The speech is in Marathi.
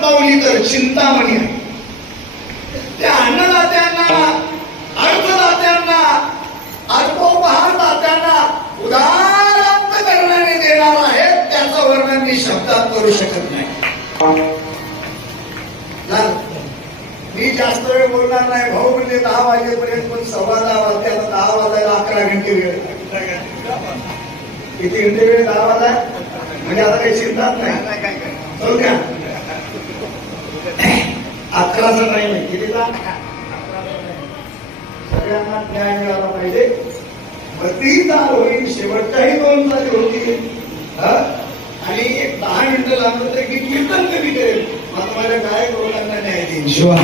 माऊली तर चिंतामणी आहे. त्या अन्नदात्यांना, अर्थदात्यांना, अल्पोपहारदात्यांना उदार अंतःकरणाने देणार आहे. त्याचं वर्णन मी शब्दात करू शकत नाही. मी जास्त वेळ बोलणार नाही. भाऊ म्हणजे 10 वाजेपर्यंत, पण 10:15 वाजले. आता 10 वाजायला 11 घंटे वेळ. किती घंटे वेळ? 10 वाजा. म्हणजे आता काही चिंताच नाही. हो द्या 11चा टाइम आहे. कितीचा? सगळ्यांना न्याय मिळाला पाहिजे. प्रतीचा होईल. शेवटच्याही 2 तास होतील. आणि 10 मिनिटं लागलं तर की कीर्तन कधी करेल. मग माझ्या गायक लोकांना न्याय देईल. शिवा